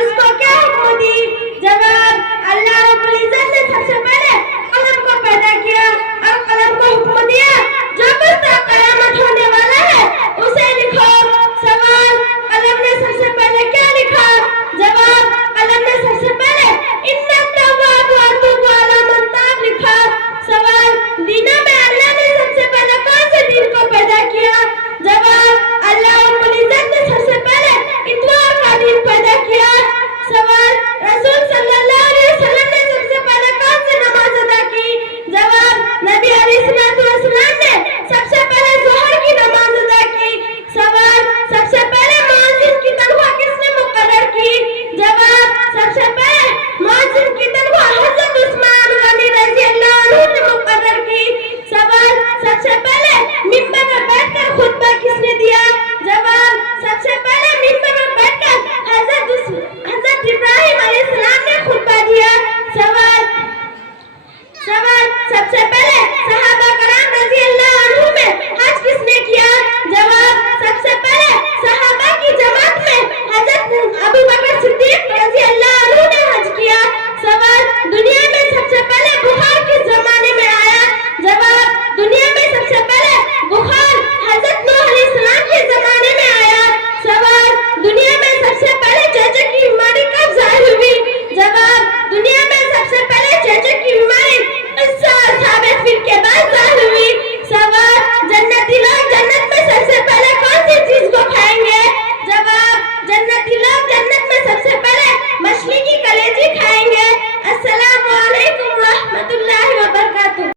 اور اس کو کیا حکم دی؟ جواب: اللہ رب العزت نے سب سے پہلے قلم کو پیدا کیا اور قلم کو حکم دیا جو کچھ تا قیامت ہونے والا ہے اسے لکھو۔ سوال: قلم نے سب سے پہلے کیا لکھا؟ جواب: قلم نے سب سے پہلے ان التواب واتوب علی من تاب لکھا۔ سوال: دینوں میں اللہ نے سب سے پہلے کون سے دین کو پیدا کیا؟ جواب: اللہ رب العزت نے سب سے پہلے اتوار کا دین پیدا کیا۔ سوال: رسول صلی اللہ علیہ وسلم نے سب سے پہلے کون سی نماز ادا کی؟ جواب: نبی علیہ الصلوۃ والسلام نے سب سے پہلے ظہر کی نماز ادا کی۔ سوال: سب سے پہلے مؤذن کی تنخواہ کس نے مقرر کی؟ جواب: سب سے پہلے مؤذن کی تنخواہ حضرت عثمان غنی رضی اللہ عنہ نے مقرر کی۔ سوال: سب سے پہلے ممبر پر بیٹھ کر خطبہ کس نے دیا؟ جواب: سب سے پہلے ممبر پر بیٹھ کر حضرت ابراہیم علیہ السلام نے خطبہ دیا۔ سوال: سب سے پہلے صحابہ کرام رضی اللہ عنہ میں حج کس نے کیا؟ جواب: سب سے پہلے صحابہ کی جماعت میں حضرت ابو بکر صدیق رضی اللہ عنہ نے حج کیا۔ سوال: دنیا میں سب سے پہلے بخار کس زمانے میں آیا؟ جواب: دنیا میں سب سے پہلے بخار